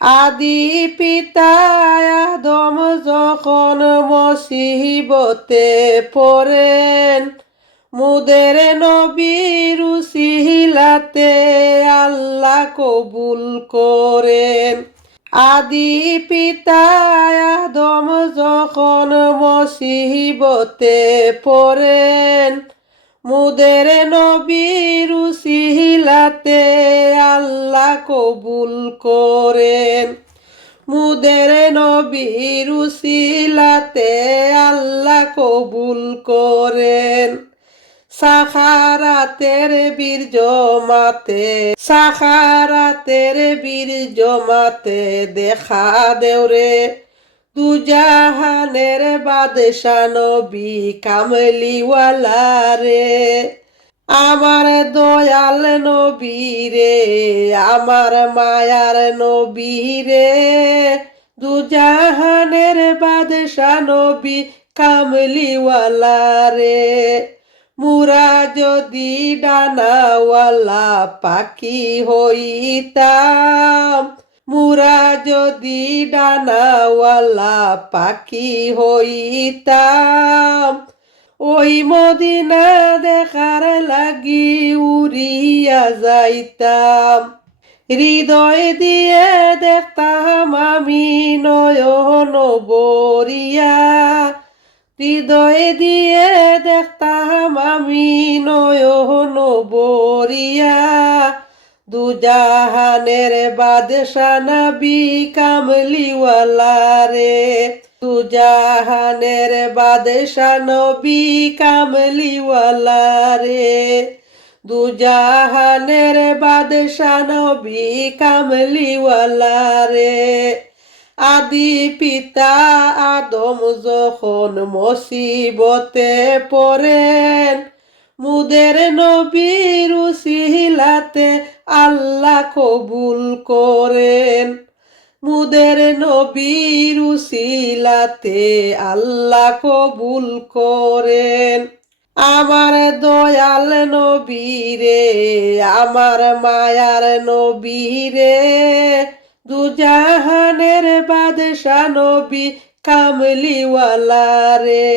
আদি পিতা আদম যখন মুসিবতে পড়েন, মুদের নবীর উসিলাতে আল্লাহ কবুল করেন। আদি পিতা আদম যখন মুসিবতে পড়েন, মুদের নবীর উসিলাতে আল্লাহ কবুল করেন। মুদের নবীর উসিলাতে আল্লাহ কবুল করেন। সাখারাতের বীর জমাতে, সাখারাতের বীর জমাতে দেখা দেওরে দুজাহানের বাদশা নবী কামলিওয়ালা রে। আমার দয়াল নবী রে, আমার মায়ার নবী রে, দুজাহানের বাদশা নবী কামলিওয়ালা রে। মুরা যদি ডানাওয়ালা পাখি হইতাম, মুরা যদি ডানাওয়ালা পাখি হইতাম, ওই মদিনা দেখার লাগি উড়িয়া যাইতাম। হৃদয় দিয়ে দেখতাম আমি নয়ন বরিয়া, হৃদয় দিয়ে দেখতাম আমি নয়ন বরিয়া, দুজাহানের বাদশা নবী কামলিওয়ালা রে। দুজাহানের বাদশা নবী কামলিওয়ালা রে, দুজাহানের বাদশা নবী কামলিওয়ালা রে। আদি পিতা আদম যখন মুসিবতে পড়েন, মুদের নবীর উসিলাতে আল্লাহ কবুল করেন। মুদের নবীর উসিলাতে আল্লাহ কবুল করেন। আমার দয়াল নবী রে, আমার মায়ার নবী রে, দুজাহানের বাদশা নবী কামলিওয়ালা রে।